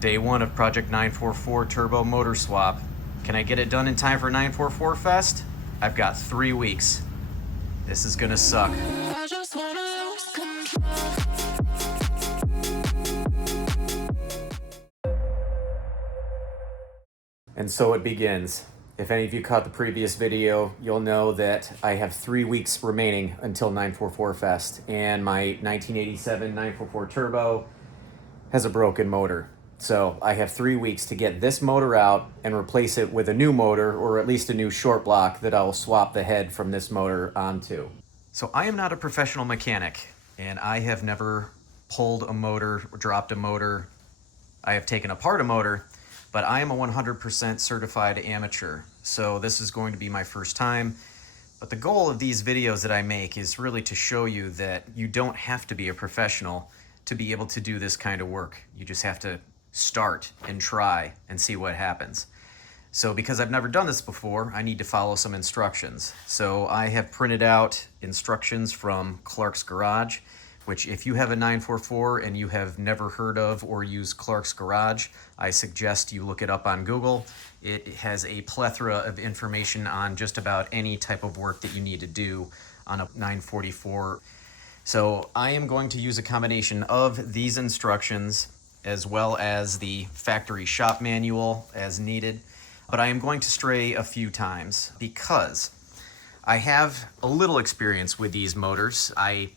Day one of Project 944 Turbo Motor Swap. Can I get it done in time for 944 Fest? I've got 3 weeks. This is gonna suck. I just wanna lose control. And so it begins. If any of you caught the previous video, you'll know that I have 3 weeks remaining until 944 Fest, and my 1987 944 Turbo has a broken motor. So I have 3 weeks to get this motor out and replace it with a new motor, or at least a new short block that I'll swap the head from this motor onto. So I am not a professional mechanic, and I have never pulled a motor, dropped a motor. I have taken apart a motor, but I am a 100% certified amateur. So this is going to be my first time. But the goal of these videos that I make is really to show you that you don't have to be a professional to be able to do this kind of work. You just have to start and try and see what happens. So because I've never done this before, I need to follow some instructions. So I have printed out instructions from Clark's Garage, which if you have a 944 and you have never heard of or used Clark's Garage, I suggest you look it up on Google. It has a plethora of information on just about any type of work that you need to do on a 944. So I am going to use a combination of these instructions as well as the factory shop manual as needed. But I am going to stray a few times because I have a little experience with these motors. I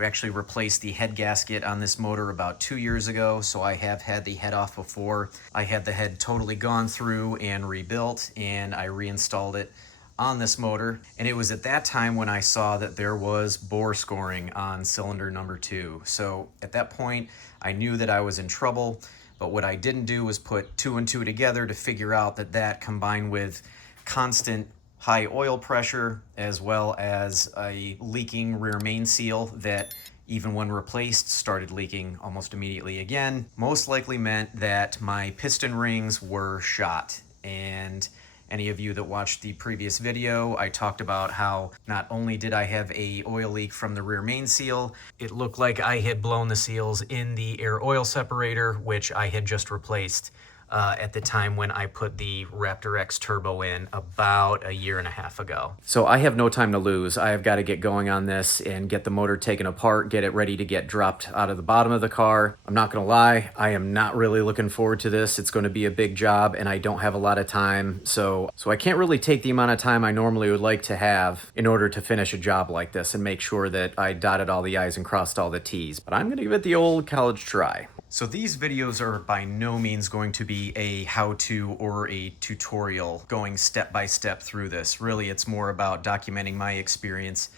actually replaced the head gasket on this motor about 2 years ago, so I have had the head off before. I had the head totally gone through and rebuilt, and I reinstalled it on this motor. And it was at that time when I saw that there was bore scoring on cylinder number 2. So at that point, I knew that I was in trouble, but what I didn't do was put 2 and 2 together to figure out that that combined with constant high oil pressure as well as a leaking rear main seal that even when replaced started leaking almost immediately again, most likely meant that my piston rings were shot. And any of you that watched the previous video, I talked about how not only did I have a oil leak from the rear main seal, it looked like I had blown the seals in the air oil separator, which I had just replaced at the time when I put the Raptor X Turbo in about a year and a half ago. So I have no time to lose. I have got to get going on this and get the motor taken apart, get it ready to get dropped out of the bottom of the car. I'm not going to lie, I am not really looking forward to this. It's going to be a big job and I don't have a lot of time. So I can't really take the amount of time I normally would like to have in order to finish a job like this and make sure that I dotted all the I's and crossed all the T's. But I'm going to give it the old college try. So these videos are by no means going to be a how-to or a tutorial going step by step through this. Really, it's more about documenting my experience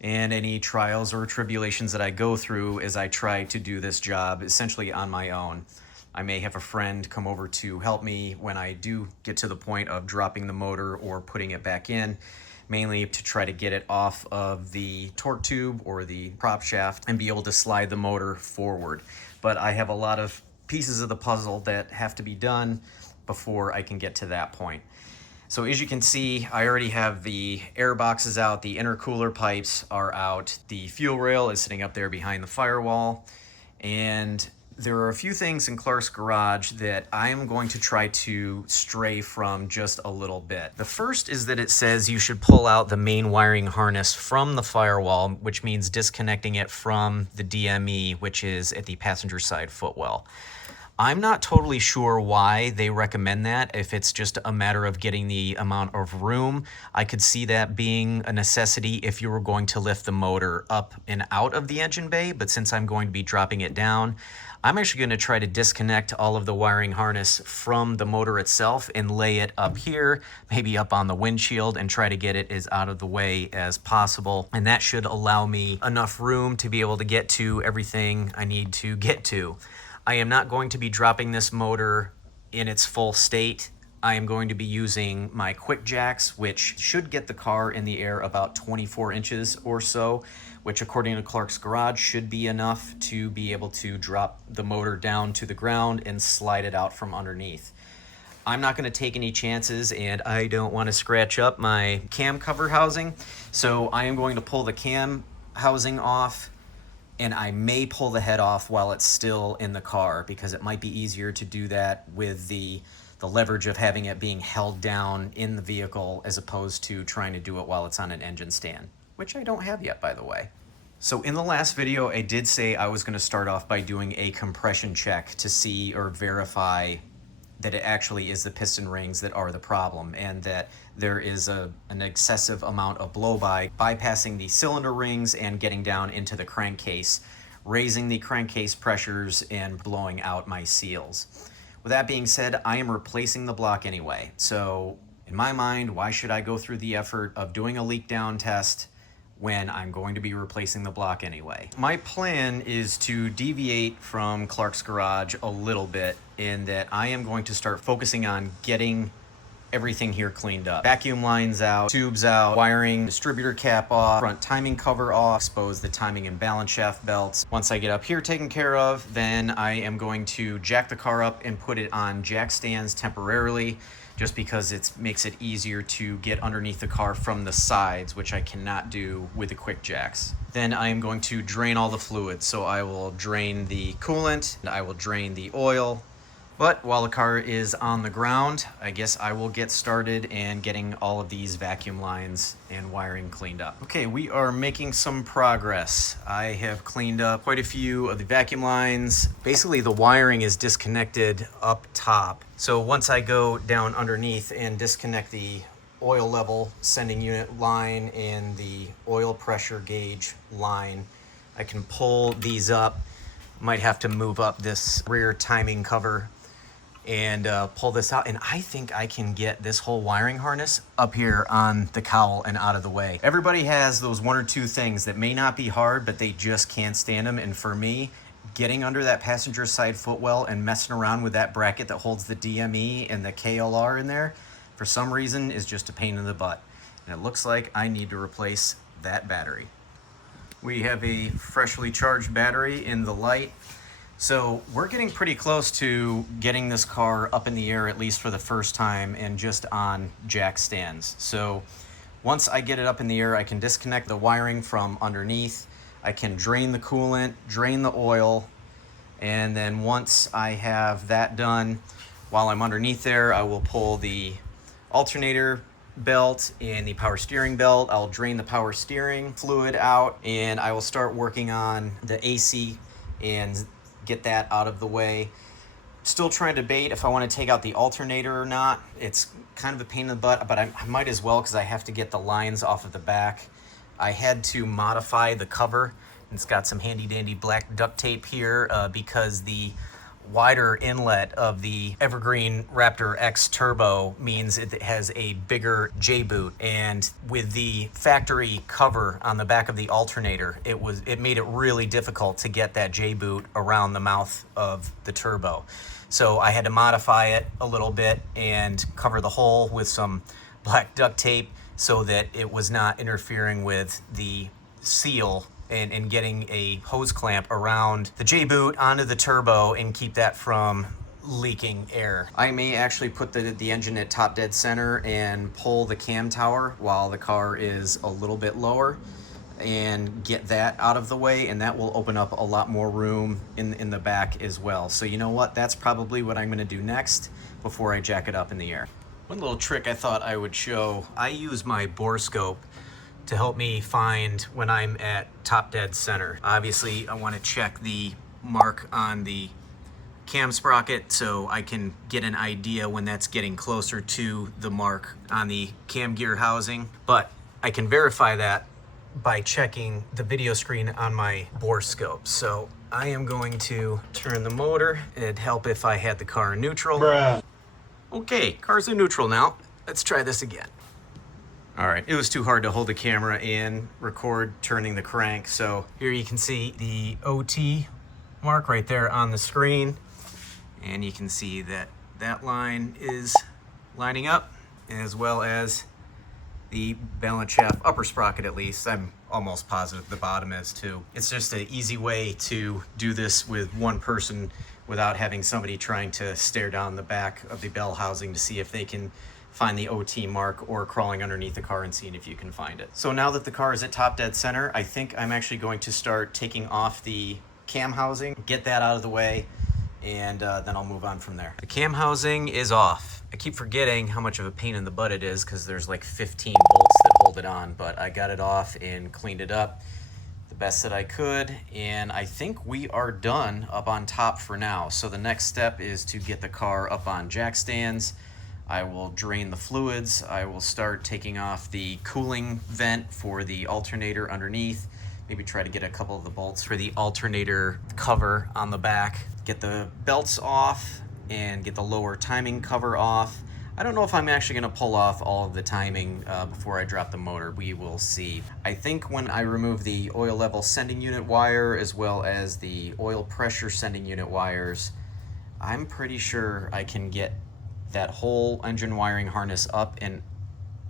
and any trials or tribulations that I go through as I try to do this job essentially on my own. I may have a friend come over to help me when I do get to the point of dropping the motor or putting it back in, mainly to try to get it off of the torque tube or the prop shaft and be able to slide the motor forward. But I have a lot of pieces of the puzzle that have to be done before I can get to that point. So as you can see, I already have the air boxes out, the intercooler pipes are out, the fuel rail is sitting up there behind the firewall, and there are a few things in Clark's Garage that I am going to try to stray from just a little bit. The first is that it says you should pull out the main wiring harness from the firewall, which means disconnecting it from the DME, which is at the passenger side footwell. I'm not totally sure why they recommend that. If it's just a matter of getting the amount of room, I could see that being a necessity if you were going to lift the motor up and out of the engine bay, but since I'm going to be dropping it down, I'm actually going to try to disconnect all of the wiring harness from the motor itself and lay it up here, maybe up on the windshield, and try to get it as out of the way as possible. And that should allow me enough room to be able to get to everything I need to get to. I am not going to be dropping this motor in its full state. I am going to be using my QuickJacks, which should get the car in the air about 24 inches or so, which according to Clark's Garage should be enough to be able to drop the motor down to the ground and slide it out from underneath. I'm not going to take any chances, and I don't want to scratch up my cam cover housing, so I am going to pull the cam housing off and I may pull the head off while it's still in the car, because it might be easier to do that with the leverage of having it being held down in the vehicle as opposed to trying to do it while it's on an engine stand, which I don't have yet, by the way. So in the last video, I did say I was going to start off by doing a compression check to see or verify that it actually is the piston rings that are the problem, and that there is an excessive amount of blow-by bypassing the cylinder rings and getting down into the crankcase, raising the crankcase pressures and blowing out my seals. With that being said, I am replacing the block anyway. So in my mind, why should I go through the effort of doing a leak down test when I'm going to be replacing the block anyway? My plan is to deviate from Clark's Garage a little bit, in that I am going to start focusing on getting everything here cleaned up. Vacuum lines out, tubes out, wiring, distributor cap off, front timing cover off, expose the timing and balance shaft belts. Once I get up here taken care of, then I am going to jack the car up and put it on jack stands temporarily, just because it makes it easier to get underneath the car from the sides, which I cannot do with the QuickJacks. Then I am going to drain all the fluids. So I will drain the coolant, and I will drain the oil. But while the car is on the ground, I guess I will get started and getting all of these vacuum lines and wiring cleaned up. Okay, we are making some progress. I have cleaned up quite a few of the vacuum lines. Basically, the wiring is disconnected up top. So once I go down underneath and disconnect the oil level sending unit line and the oil pressure gauge line, I can pull these up. Might have to move up this rear timing cover and pull this out, and I think I can get this whole wiring harness up here on the cowl and out of the way. Everybody has those one or two things that may not be hard, but they just can't stand them, and for me, getting under that passenger side footwell and messing around with that bracket that holds the DME and the KLR in there, for some reason, is just a pain in the butt. And it looks like I need to replace that battery. We have a freshly charged battery in the light. So we're getting pretty close to getting this car up in the air, at least for the first time, and just on jack stands. So once I get it up in the air, I can disconnect the wiring from underneath. I can drain the coolant, drain the oil, and then once I have that done, while I'm underneath there, I will pull the alternator belt and the power steering belt. I'll drain the power steering fluid out, and I will start working on the AC and get that out of the way. Still trying to debate if I want to take out the alternator or not. It's kind of a pain in the butt, but I might as well, because I have to get the lines off of the back. I had to modify the cover. It's got some handy dandy black duct tape here because the wider inlet of the Evergreen Raptor X Turbo means it has a bigger J-boot, and with the factory cover on the back of the alternator, it made it really difficult to get that J-boot around the mouth of the turbo. So I had to modify it a little bit and cover the hole with some black duct tape so that it was not interfering with the seal and getting a hose clamp around the J-boot onto the turbo and keep that from leaking air. I may actually put the engine at top dead center and pull the cam tower while the car is a little bit lower and get that out of the way, and that will open up a lot more room in the back as well. So you know what? That's probably what I'm gonna do next before I jack it up in the air. One little trick I thought I would show, I use my bore scope to help me find when I'm at top dead center. Obviously, I want to check the mark on the cam sprocket so I can get an idea when that's getting closer to the mark on the cam gear housing. But I can verify that by checking the video screen on my bore scope. So I am going to turn the motor. It'd help if I had the car in neutral. Bruh. Okay, car's in neutral now. Let's try this again. All right, it was too hard to hold the camera and record turning the crank. So here you can see the OT mark right there on the screen. And you can see that that line is lining up, as well as the balance shaft upper sprocket, at least. I'm almost positive the bottom is too. It's just an easy way to do this with one person without having somebody trying to stare down the back of the bell housing to see if they can find the OT mark or crawling underneath the car and seeing if you can find it. So now that the car is at top dead center, I think I'm actually going to start taking off the cam housing, get that out of the way, and then I'll move on from there. The cam housing is off. I keep forgetting how much of a pain in the butt it is because there's like 15 bolts that hold it on, but I got it off and cleaned it up the best that I could, and I think we are done up on top for now. So the next step is to get the car up on jack stands. I will drain the fluids. I will start taking off the cooling vent for the alternator underneath. Maybe try to get a couple of the bolts for the alternator cover on the back. Get the belts off and get the lower timing cover off. I don't know if I'm actually gonna pull off all of the timing before I drop the motor. We will see. I think when I remove the oil level sending unit wire as well as the oil pressure sending unit wires, I'm pretty sure I can get that whole engine wiring harness up and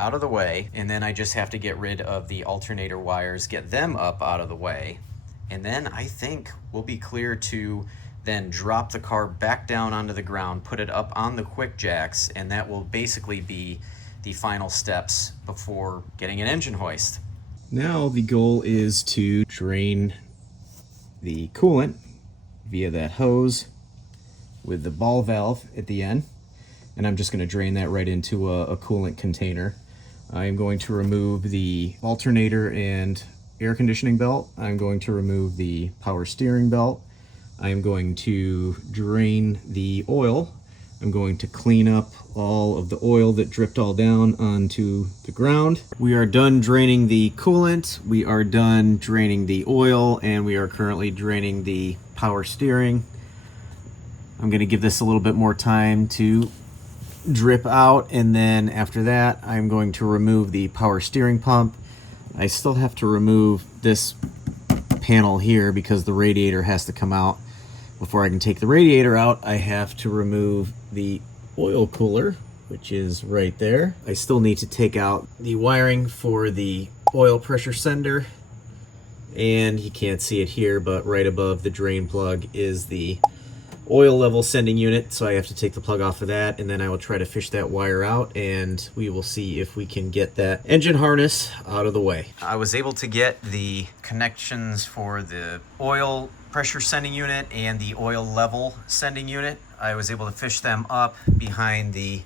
out of the way, and then I just have to get rid of the alternator wires, get them up out of the way, and then I think we'll be clear to then drop the car back down onto the ground, put it up on the QuickJacks, and that will basically be the final steps before getting an engine hoist. Now the goal is to drain the coolant via that hose with the ball valve at the end, and I'm just going to drain that right into a coolant container. I'm going to remove the alternator and air conditioning belt. I'm going to remove the power steering belt. I'm going to drain the oil. I'm going to clean up all of the oil that dripped all down onto the ground. We are done draining the coolant. We are done draining the oil, and we are currently draining the power steering. I'm going to give this a little bit more time to drip out, and then after that I'm going to remove the power steering pump. I still have to remove this panel here because the radiator has to come out. Before I can take the radiator out, I have to remove the oil cooler, which is right there. I still need to take out the wiring for the oil pressure sender, and you can't see it here, but right above the drain plug is the oil level sending unit, so I have to take the plug off of that, and then I will try to fish that wire out, and we will see if we can get that engine harness out of the way. I was able to get the connections for the oil pressure sending unit and the oil level sending unit. I was able to fish them up behind the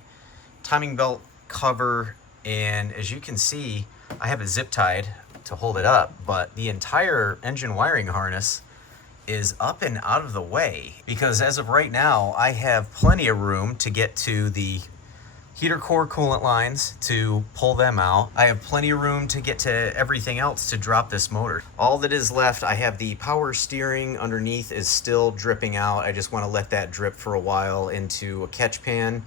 timing belt cover, and as you can see, I have it zip tied to hold it up, but the entire engine wiring harness is up and out of the way, because as of right now I have plenty of room to get to the heater core coolant lines to pull them out. I have plenty of room to get to everything else to drop this motor. All that is left, I have the power steering underneath is still dripping out. I just want to let that drip for a while into a catch pan,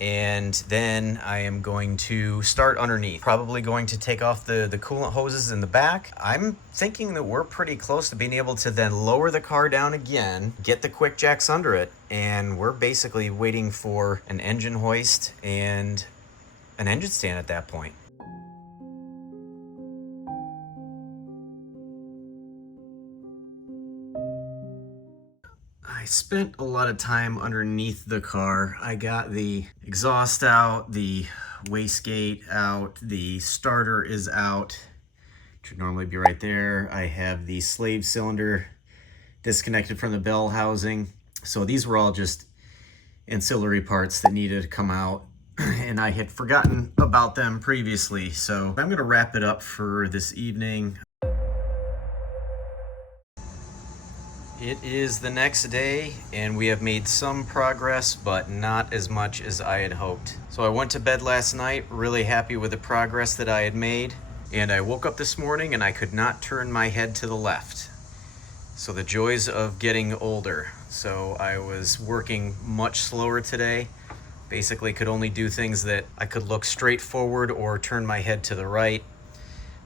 and then I am going to start underneath. Probably going to take off the coolant hoses in the back. I'm thinking that we're pretty close to being able to then lower the car down again, get the QuickJacks under it, and we're basically waiting for an engine hoist and an engine stand at that point. I spent a lot of time underneath the car. I got the exhaust out, the wastegate out, the starter is out, which would normally be right there. I have the slave cylinder disconnected from the bell housing. So these were all just ancillary parts that needed to come out, and I had forgotten about them previously. So I'm gonna wrap it up for this evening. It is the next day, and we have made some progress, but not as much as I had hoped. So I went to bed last night really happy with the progress that I had made, and I woke up this morning and I could not turn my head to the left. So the joys of getting older. So I was working much slower today. Basically could only do things that I could look straight forward or turn my head to the right.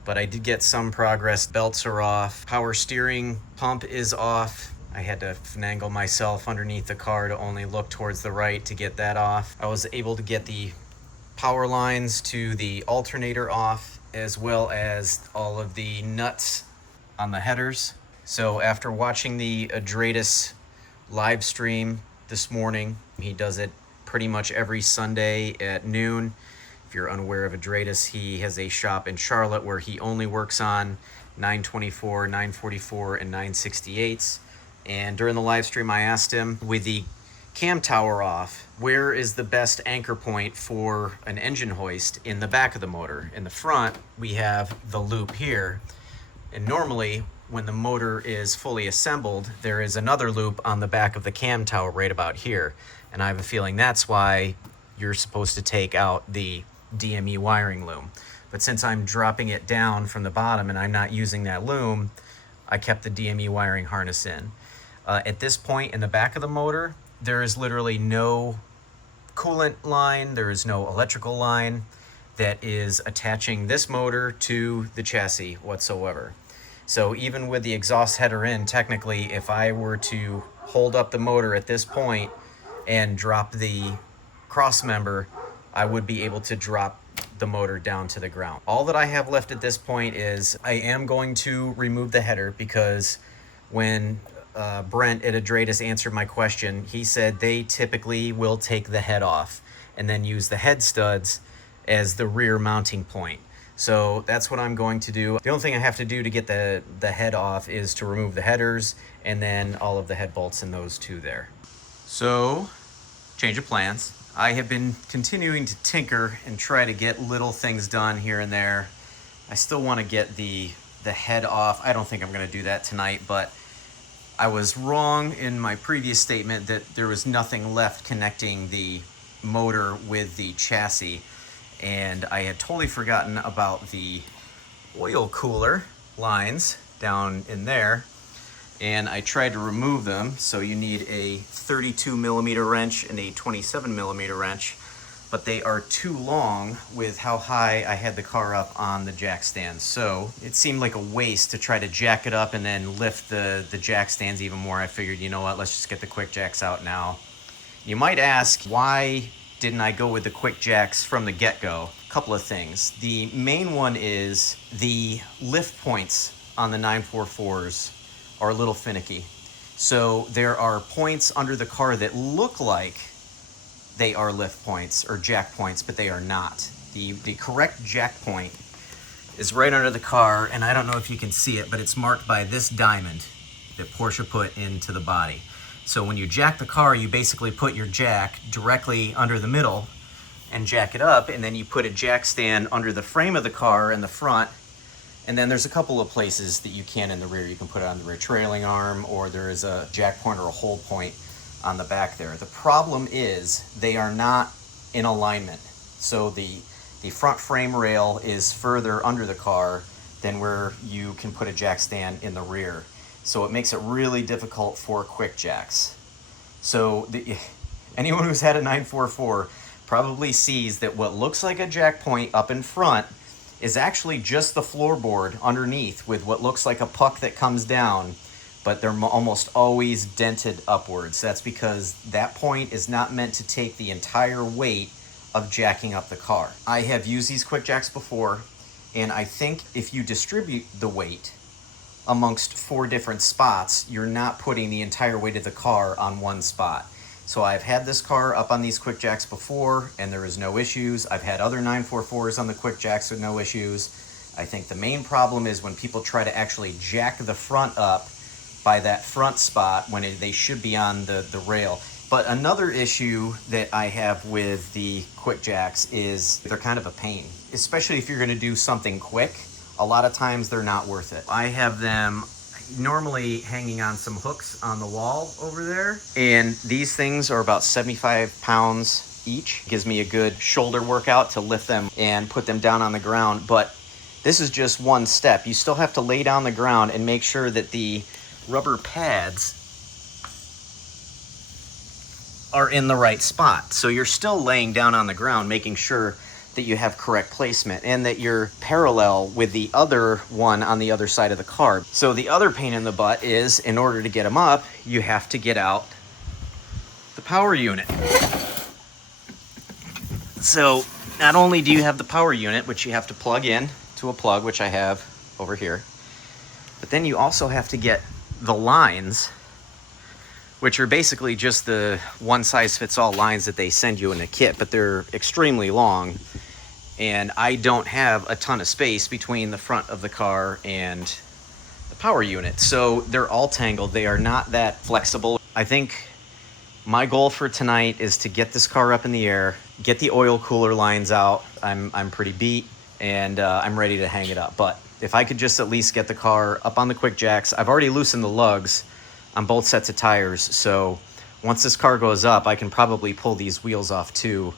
But I did get some progress. Belts are off, power steering pump is off. I had to finagle myself underneath the car to only look towards the right to get that off. I was able to get the power lines to the alternator off, as well as all of the nuts on the headers. So after watching the Adretis live stream this morning, he does it pretty much every Sunday at noon. If you're unaware of Adretis, he has a shop in Charlotte where he only works on 924, 944, and 968s. And during the live stream, I asked him, with the cam tower off, where is the best anchor point for an engine hoist in the back of the motor? In the front, we have the loop here. And normally, when the motor is fully assembled, there is another loop on the back of the cam tower right about here. And I have a feeling that's why you're supposed to take out the DME wiring loom. But since I'm dropping it down from the bottom and I'm not using that loom, I kept the DME wiring harness in. At this point in the back of the motor, there is literally no coolant line, there is no electrical line that is attaching this motor to the chassis whatsoever. So even with the exhaust header in, technically, if I were to hold up the motor at this point and drop the cross member, I would be able to drop the motor down to the ground. All that I have left at this point is I am going to remove the header, because when Brent at Adretis answered my question, he said they typically will take the head off and then use the head studs as the rear mounting point. So that's what I'm going to do. The only thing I have to do to get the head off is to remove the headers and then all of the head bolts in those two there. So, change of plans. I have been continuing to tinker and try to get little things done here and there. I still want to get the head off. I don't think I'm going to do that tonight, but I was wrong in my previous statement that there was nothing left connecting the motor with the chassis, and I had totally forgotten about the oil cooler lines down in there, and I tried to remove them. So you need a 32 millimeter wrench and a 27 millimeter wrench, but they are too long with how high I had the car up on the jack stand. So it seemed like a waste to try to jack it up and then lift the jack stands even more. I figured, you know what, let's just get the QuickJacks out now. You might ask, why didn't I go with the QuickJacks from the get-go? A couple of things. The main one is the lift points on the 944s are a little finicky. So there are points under the car that look like they are lift points or jack points, but they are not. The correct jack point is right under the car, and I don't know if you can see it, but it's marked by this diamond that Porsche put into the body. So when you jack the car, you basically put your jack directly under the middle and jack it up, and then you put a jack stand under the frame of the car in the front, and then there's a couple of places that you can in the rear. You can put it on the rear trailing arm, or there is a jack point or a hold point on the back there. The problem is they are not in alignment. So the front frame rail is further under the car than where you can put a jack stand in the rear. So it makes it really difficult for QuickJacks. So anyone who's had a 944 probably sees that what looks like a jack point up in front is actually just the floorboard underneath with what looks like a puck that comes down, but they're almost always dented upwards. That's because that point is not meant to take the entire weight of jacking up the car. I have used these QuickJacks before, and I think if you distribute the weight amongst 4 different spots, you're not putting the entire weight of the car on one spot. So I've had this car up on these QuickJacks before, and there is no issues. I've had other 944s on the QuickJacks with no issues. I think the main problem is when people try to actually jack the front up by that front spot when they should be on the rail. But another issue that I have with the QuickJacks is they're kind of a pain, especially if you're going to do something quick. A lot of times they're not worth it. I have them normally hanging on some hooks on the wall over there, and these things are about 75 pounds each. Gives me a good shoulder workout to lift them and put them down on the ground. But this is just one step. You still have to lay down the ground and make sure that the rubber pads are in the right spot. So you're still laying down on the ground, making sure that you have correct placement and that you're parallel with the other one on the other side of the car. So the other pain in the butt is, in order to get them up, you have to get out the power unit. So not only do you have the power unit, which you have to plug in to a plug, which I have over here, but then you also have to get the lines, which are basically just the one-size-fits-all lines that they send you in a kit, but they're extremely long. and I don't have a ton of space between the front of the car and the power unit. So they're all tangled. They are not that flexible. I think my goal for tonight is to get this car up in the air, get the oil cooler lines out. I'm pretty beat, and I'm ready to hang it up. But if I could just at least get the car up on the QuickJacks. I've already loosened the lugs on both sets of tires, so once this car goes up, I can probably pull these wheels off too.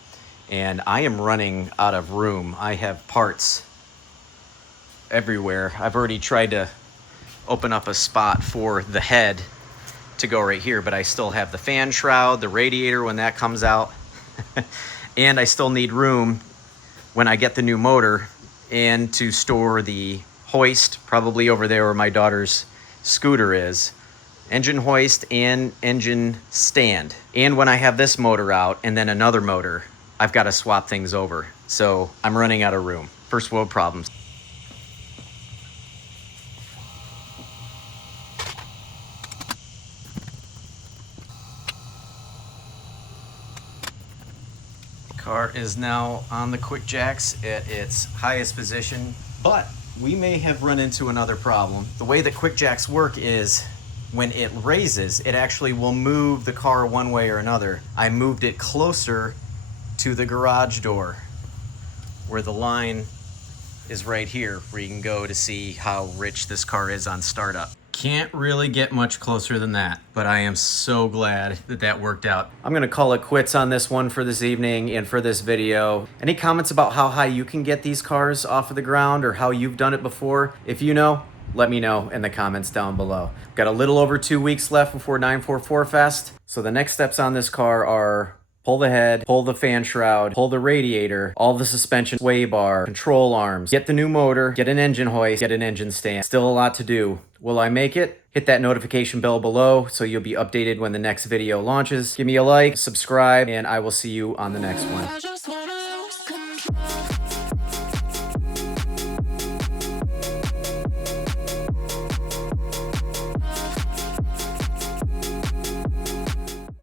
And I am running out of room. I have parts everywhere. I've already tried to open up a spot for the head to go right here, but I still have the fan shroud, the radiator when that comes out, and I still need room when I get the new motor and to store the hoist, probably over there where my daughter's scooter is. Engine hoist and engine stand. And when I have this motor out and then another motor, I've got to swap things over. So I'm running out of room. First world problems. Car is now on the QuickJacks at its highest position, but we may have run into another problem. The way that QuickJacks work is when it raises, it actually will move the car one way or another. I moved it closer to the garage door where the line is right here, where you can go to see how rich this car is on startup. Can't really get much closer than that, but I am so glad that that worked out. I'm gonna call it quits on this one for this evening and for this video. Any comments about how high you can get these cars off of the ground or how you've done it before? If you know, let me know in the comments down below. Got a little over 2 weeks left before 944 Fest. So the next steps on this car are pull the head, pull the fan shroud, pull the radiator, all the suspension, sway bar, control arms, get the new motor, get an engine hoist, get an engine stand. Still a lot to do. Will I make it? Hit that notification bell below so you'll be updated when the next video launches. Give me a like, subscribe, and I will see you on the next one. I just wanna lose control.